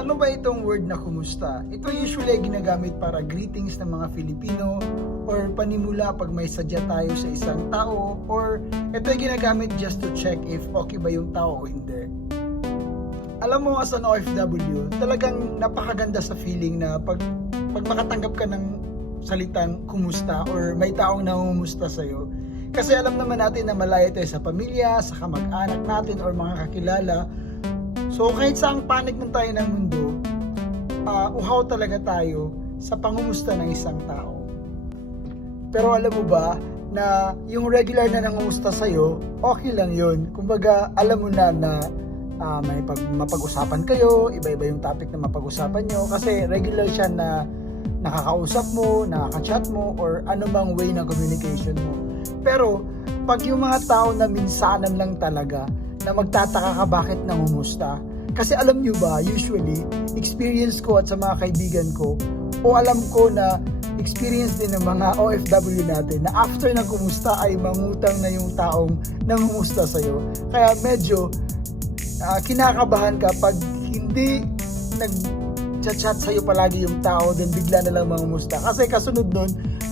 Ano ba itong word na kumusta? Ito usually ginagamit para greetings ng mga Filipino or panimula pag may sadya tayo sa isang tao or ito ay ginagamit just to check if okay ba yung tao o hindi. Alam mo as an OFW, talagang napakaganda sa feeling na pag, pag makatanggap ka ng salitang kumusta or may taong nangumusta sa'yo. Kasi alam naman natin na malayo tayo sa pamilya, sa kamag-anak natin or mga kakilala. So kahit saang panig ng tayo ng mundo, ah, uhaw talaga tayo sa pangumusta ng isang tao. Pero alam mo ba na yung regular na nangumusta sa'yo, okay lang yun. Kumbaga, alam mo na na ah, may pag, mapag-usapan kayo, iba-iba yung topic na mapag-usapan nyo kasi regular siya na nakakausap mo, nakaka-chat mo, or anumang way ng communication mo. Pero, pag yung mga tao na minsanan lang talaga, na magtataka ka bakit nangumusta, kasi alam nyo ba, usually, experience ko at sa mga kaibigan ko, o alam ko na experience din ng mga OFW natin na after ng kumusta ay mangutang na yung taong nangumusta sa'yo. Kaya medyo ah, kinakabahan ka pag hindi nag chat sa'yo palagi yung tao then bigla na lang mangumusta. Kasi kasunod nun,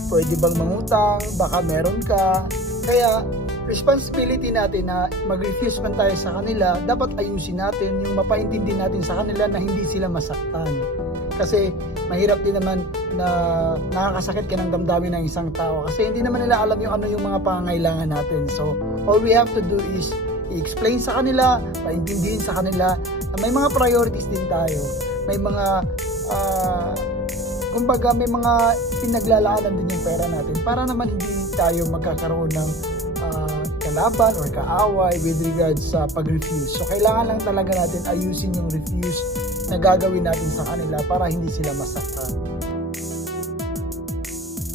pwede bang mangutang, baka meron ka. Kaya responsibility natin na mag-refuse man tayo sa kanila, dapat ayusin natin yung mapaintindi natin sa kanila na hindi sila masaktan. Kasi mahirap din naman na nakakasakit ka ng damdamin ng isang tao kasi hindi naman nila alam yung ano yung mga pangangailangan natin. So, all we have to do is i-explain sa kanila, paintindihin sa kanila na may mga priorities din tayo. May mga ah, kumbaga may mga pinaglalaanan din yung pera natin para naman hindi tayo magkakaroon ng ah, kalaban or kaaway with regards sa pag-refuse. So kailangan lang talaga natin ayusin yung refuse na gagawin natin sa kanila para hindi sila masaktan.